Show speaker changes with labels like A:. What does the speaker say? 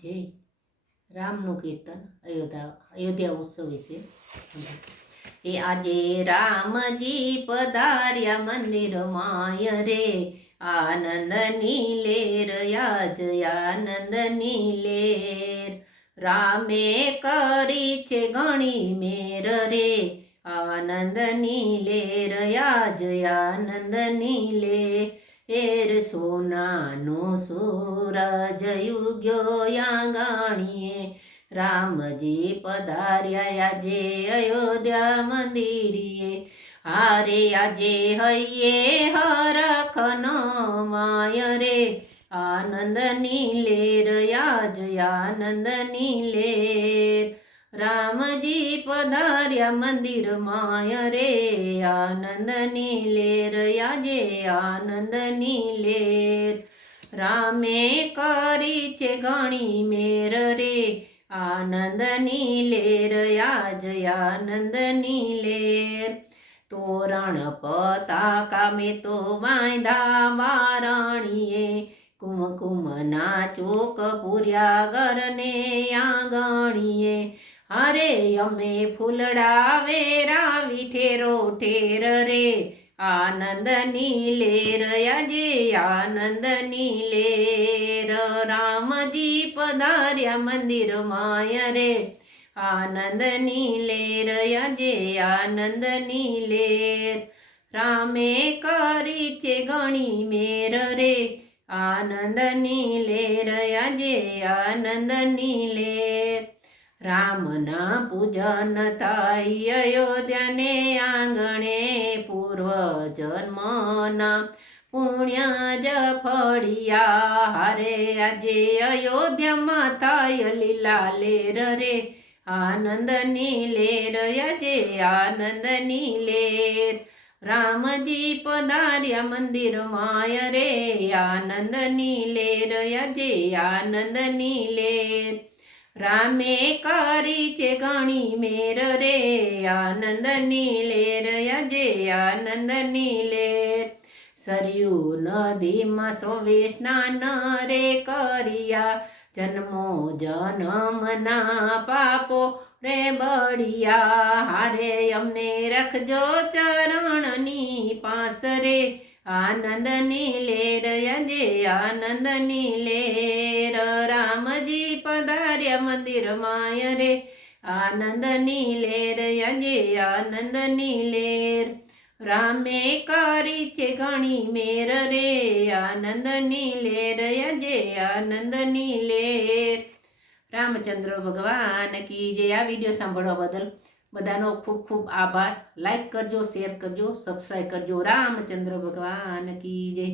A: જય. રામનું કીર્તન અયોધ્યા અયોધ્યા ઉત્સવ વિશે એ આજે રામજી પધાર્યા મંદિર માય રે. આનંદની લેર યાજ આનંદની લેર રામે કરી છે ઘણી મેર રે. આનંદની લેર યાજ આનંદની લેર એર સોનાનો સૂરજ યુગ્યો યાંગાણીએ રામજી પધાર્યા આજે અયોધ્યા મંદિરીએ. હારે આજે હૈયે હરખનો માય રે. આનંદની લેર યાજ આનંદની લેર રામજી પધાર્યા મંદિર માય રે, આનંદની લેર યાજે આનંદની લેર. રામે કરી છે ઘણી મેર રે, આનંદની લેર યાજ આનંદની લેર. તોરણ પતાકા મેં તો બાંધા વારણીએ, કુમકુમના ચોક પૂર્યા ઘરને આંગણીએ. અરે અમે ફૂલડા વેરા વિઠેરો ઠેર રે. આનંદની લેર યજે આનંદની લેર. રામજી પધાર્યા મંદિર માય રે. આનંદની લેર યજે આનંદની લેર. રામે કરી છે ગણી મેર રે. આનંદની લેર યજે આનંદની લેર. રામના પૂજન થાય અયોધ્યાને આંગણે પૂર્વ જન્મના પુણ્ય જ ફળિયા હારે. આજે અયોધ્યામાં થાય લીલા લેર રે. આનંદની લેર, આજે આનંદની લેર. રામજી પધાર્યા મંદિર માય રે આનંદની લેર, આજે આનંદની લેર. રામે કરી છે ઘણી મેર રે, આનંદની લેર, અજે આનંદની લેર. સરયુ નદીમાં સોવે સ્નાન રે કરિયા, જન્મો જન્મના પાપો રે બળિયા. હારે અમને રખજો ચરણની પાસ રે, આનંદની લેર યજે આનંદની લેર. મંદિર માય રે આનંદની લેર યજે આનંદની લેર રામે કરી છે ઘણી મેર રે આનંદની લેર યજે આનંદની લેર રામચંદ્ર ભગવાન કી જે આ વીડિયો સાંભળવા બદલ બધાનો ખૂબ ખૂબ આભાર લાઈક કરજો શેર કરજો સબસ્ક્રાઈબ કરજો રામચંદ્ર ભગવાન કી જય